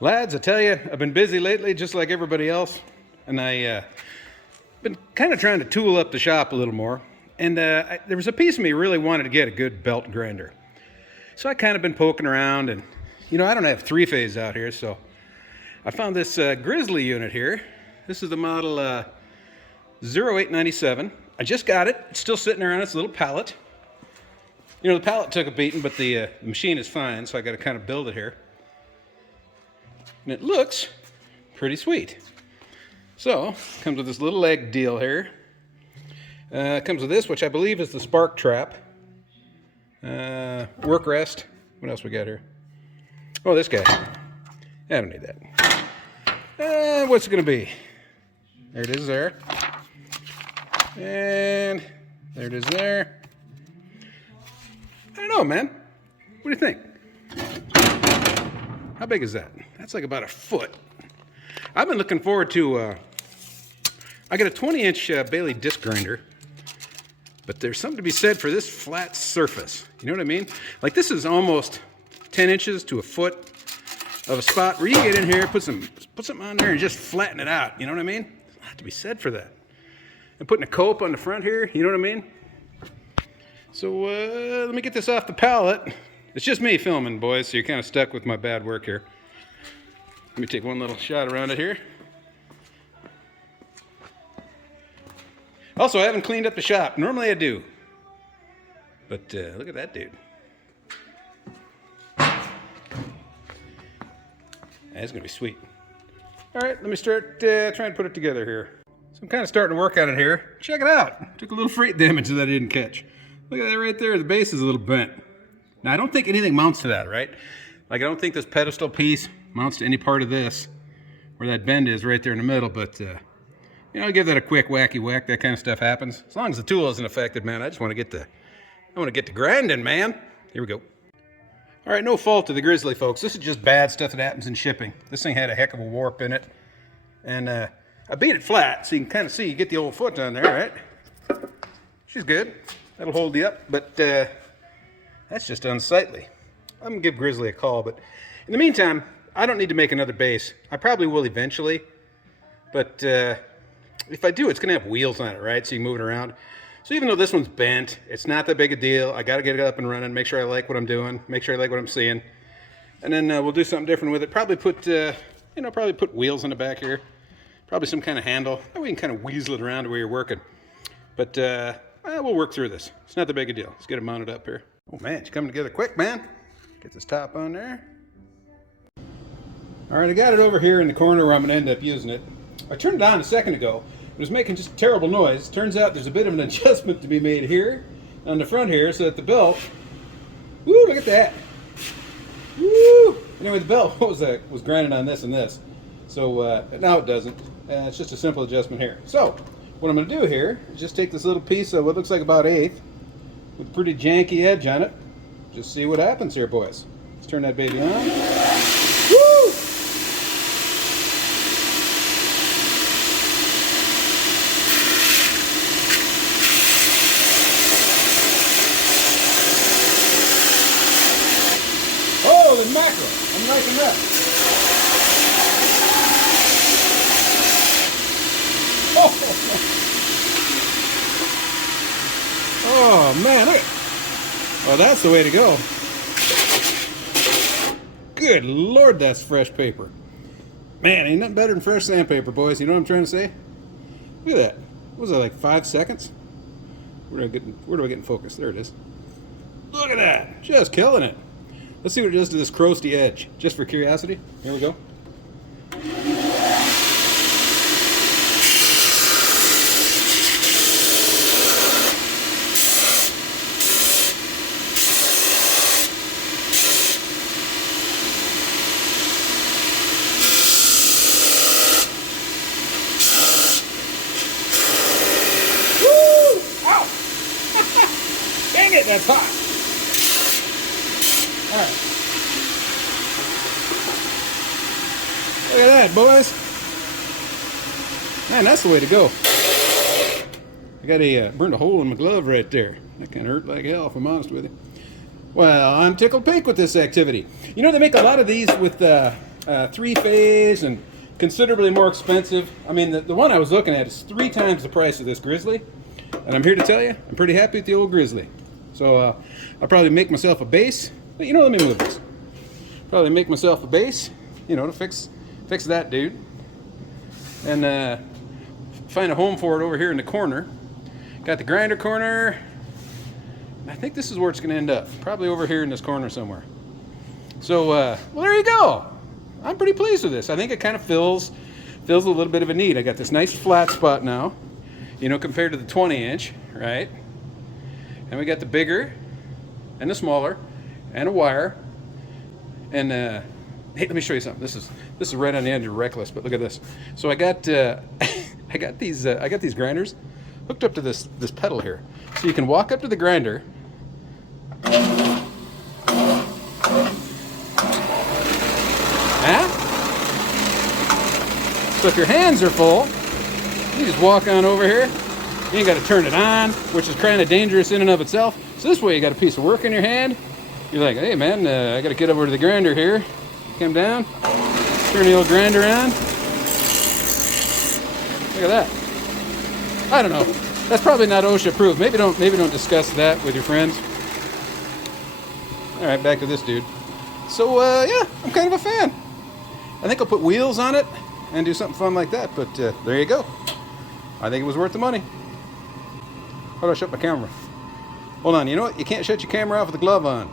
Lads, I tell you, I've been busy lately, just like everybody else, and I been kind of trying to tool up the shop a little more. And there was a piece of me really wanted to get a good belt grinder. So I kind of been poking around, and I don't have three-phase out here, so I found this Grizzly unit here. This is the model 0897. I just got it. It's still sitting there on its little pallet. The pallet took a beating, but the machine is fine, so I got to kind of build it here. And it looks pretty sweet. So, comes with this little leg deal here. Comes with this, which I believe is the spark trap. Work rest. What else we got here? Oh, this guy. I don't need that. What's it going to be? There it is there. And there it is there. I don't know, man. What do you think? How big is that? That's like about a foot. I've been looking forward to, I got a 20-inch Bailey disc grinder, but there's something to be said for this flat surface. You know what I mean? Like this is almost 10 inches to a foot of a spot where you get in here, put something on there and just flatten it out. You know what I mean? There's a lot to be said for that. And putting a cope on the front here, you know what I mean? So let me get this off the pallet. It's just me filming, boys, so you're kind of stuck with my bad work here. Let me take one little shot around it here. Also, I haven't cleaned up the shop. Normally I do. But look at that dude. That's going to be sweet. All right, let me start trying to put it together here. So I'm kind of starting to work on it here. Check it out. Took a little freight damage that I didn't catch. Look at that right there. The base is a little bent. Now, I don't think anything mounts to that, right? Like, I don't think this pedestal piece mounts to any part of this where that bend is right there in the middle, but, I'll give that a quick whacky whack. That kind of stuff happens. As long as the tool isn't affected, man, I want to get to grinding, man. Here we go. All right, no fault to the Grizzly, folks. This is just bad stuff that happens in shipping. This thing had a heck of a warp in it, and I beat it flat, so you can kind of see, you get the old foot on there, right? She's good. That'll hold you up, but that's just unsightly. I'm going to give Grizzly a call, but in the meantime, I don't need to make another base. I probably will eventually, but if I do, it's going to have wheels on it, right? So you can move it around. So even though this one's bent, it's not that big a deal. I got to get it up and running, make sure I like what I'm doing, make sure I like what I'm seeing. And then we'll do something different with it. Probably put, probably put wheels in the back here. Probably some kind of handle. We can kind of weasel it around where you're working. But we'll work through this. It's not that big a deal. Let's get it mounted up here. Oh man, it's coming together quick, man. Get this top on there. All right, I got it over here in the corner where I'm gonna end up using it. I turned it on a second ago. It was making just terrible noise. Turns out there's a bit of an adjustment to be made here on the front here so that the belt, woo, look at that. Woo! Anyway, the belt was grinding on this and this. So now it doesn't. It's just a simple adjustment here. So what I'm gonna do here is just take this little piece of what looks like about 1/8 with a pretty janky edge on it. Just see what happens here, boys. Let's turn that baby on. Woo! Holy mackerel! I'm liking that. Oh man, look. Oh, that's the way to go. Good Lord, that's fresh paper. Man, ain't nothing better than fresh sandpaper, boys. You know what I'm trying to say? Look at that. What was that, like 5 seconds? Where do I get in focus? There it is. Look at that. Just killing it. Let's see what it does to this crusty edge. Just for curiosity. Here we go. Dang it, that's hot. All right. Look at that, boys. Man, that's the way to go. I got burned a hole in my glove right there. That kind of hurt like hell, if I'm honest with you. Well, I'm tickled pink with this activity. You know, they make a lot of these with 3-phase and considerably more expensive. I mean, the one I was looking at is 3 times the price of this Grizzly. And I'm here to tell you, I'm pretty happy with the old Grizzly. So I'll probably make myself a base. But you know, let me move this. Probably make myself a base, you know, to fix that dude. And find a home for it over here in the corner. Got the grinder corner. I think this is where it's going to end up. Probably over here in this corner somewhere. So, well, there you go. I'm pretty pleased with this. I think it kind of fills a little bit of a need. I got this nice flat spot now, you know, compared to the 20-inch, right? And we got the bigger and the smaller and a wire. And hey, let me show you something. This is right on the edge of reckless, but look at this. So I got I got these grinders hooked up to this pedal here, so you can walk up to the grinder. So if your hands are full, you just walk on over here. You ain't got to turn it on, which is kind of dangerous in and of itself. So this way you got a piece of work in your hand. You're like, hey man, I got to get over to the grinder here. Come down, turn the old grinder on. Look at that. I don't know. That's probably not OSHA proof. Maybe don't discuss that with your friends. All right, back to this dude. So yeah, I'm kind of a fan. I think I'll put wheels on it and do something fun like that. But there you go. I think it was worth the money. How do I shut my camera? Hold on. You know what? You can't shut your camera off with the glove on.